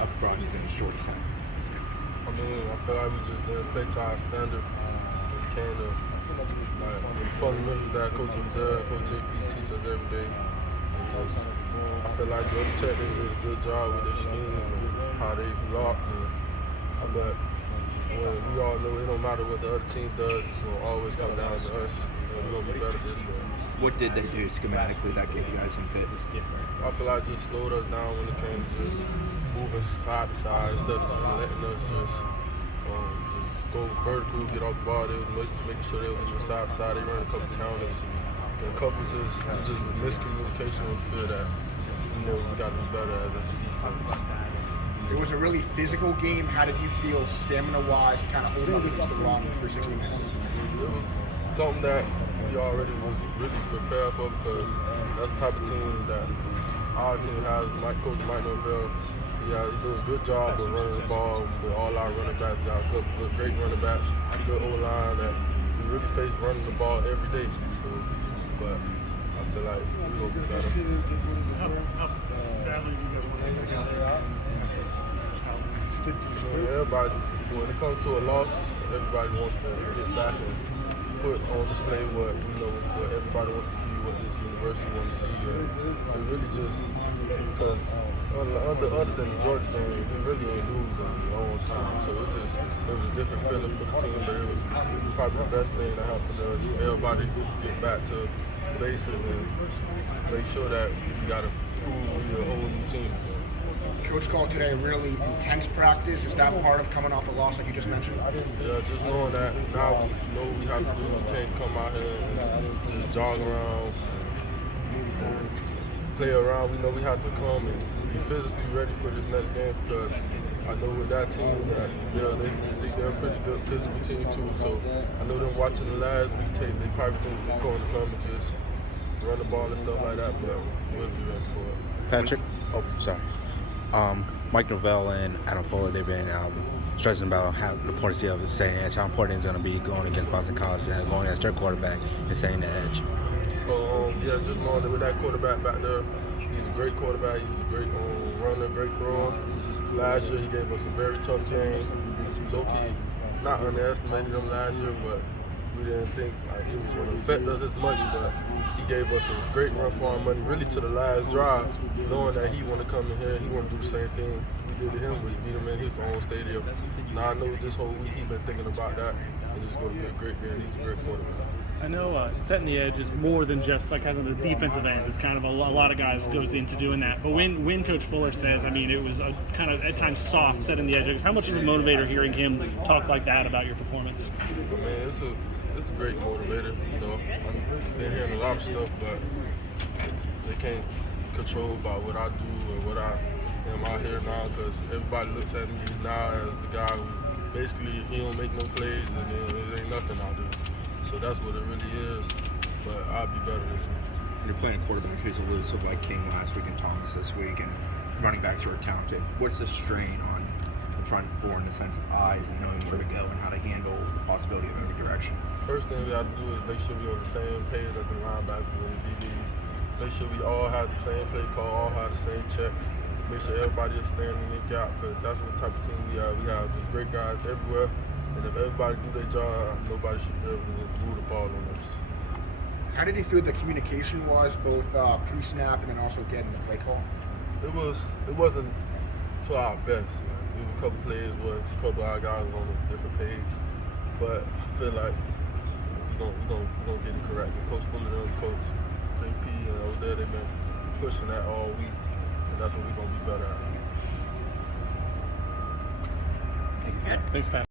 up front against Georgetown? I mean, I feel like we just didn't play to our standard. We came to the fundamentals that Coach Observe, Coach JP teach us every day. And just, I feel like the other techniques did a good job with their scheme and how they block. But when we all know it don't matter what the other team does, it's going to always come down to us. And we're going to be better this year. What did they do schematically that gave you guys some fits? I feel like just slowed us down when it came to just moving side to side instead of letting us just go vertical, get off the ball. They was making sure they were moving side to side. They ran a couple counters. And a couple just miscommunication on the field that we got to be better as a defense. It was a really physical game. How did you feel stamina-wise, kind of holding up against the run for 60 minutes? It was something that we already was really prepared for because that's the type of team that our team has. Coach Mike Norvell, he does a good job of running the ball with all our running backs. We got a couple great running backs, good O-line that we really face running the ball every day. So, but I feel like we're going to be better. Everybody, when it comes to a loss, everybody wants to get back and put on display what everybody wants to see, what this university wants to see. And it really just because other than the Georgia game, we really ain't lose in a long time. So it was a different feeling for the team, but it was probably the best thing that happened to us. Everybody get back to bases and make sure that we got to prove we're a whole new team. Coach called today a really intense practice. Is that part of coming off a loss like you just mentioned? Yeah, just knowing that now we know what we have to do. We can't come out here and just jog around, play around. We know we have to come and be physically ready for this next game because I know with that team that they're a pretty good physical team too. So I know them watching the last week tape, they probably think we're going to come and just run the ball and stuff like that, but we'll be ready for it. Patrick, sorry. Mike Norvell and Adam Fuller, they've been stressing about how the importance of the setting edge, how important it's going to be going against Boston College and going against their quarterback and setting the edge. Yeah, just knowing that with that quarterback back there, he's a great quarterback, he's a great runner, great thrower. Last year he gave us a very tough game. Low-key, not underestimated him last year, but we didn't think it was going to affect us as much, but he gave us a great run for our money, really to the last drive, knowing that he want to come in here, he want to do the same thing we did to him, was beat him in his own stadium. Now I know this whole week he's been thinking about that, and it's going to be a great game. He's a great quarterback. I know setting the edge is more than just like having the defensive ends. It's kind of a lot of guys goes into doing that. But when Coach Fuller says, I mean, it was a kind of at times soft setting the edge, how much is a motivator hearing him talk like that about your performance? But man, it's a great motivator. I've been hearing a lot of stuff, but they can't control about what I do or what I am out here now because everybody looks at me now as the guy who basically, if he don't make no plays, then there ain't nothing I'll do. So that's what it really is, but I'll be better this week. And you're playing a quarterback who's elusive like King last week and Thomas this week, and running backs who are talented. What's the strain on the front four in the sense of eyes and knowing where to go and how to handle the possibility of every direction? First thing we have to do is make sure we're on the same page as the linebackers and the DBs. Make sure we all have the same play call, all have the same checks. Make sure everybody is standing in the gap because that's what type of team we have. We have just great guys everywhere. And if everybody do their job, nobody should be able to move the ball on us. How did you feel the communication was, both pre-snap and then also getting the play call? It wasn't to our best. There was a couple plays where a couple of our guys were on a different page, but I feel like we're gonna get it correct. Coach Fuller and Coach JP and over there, they've been pushing that all week, and that's what we're gonna be better at. Thanks, Pat.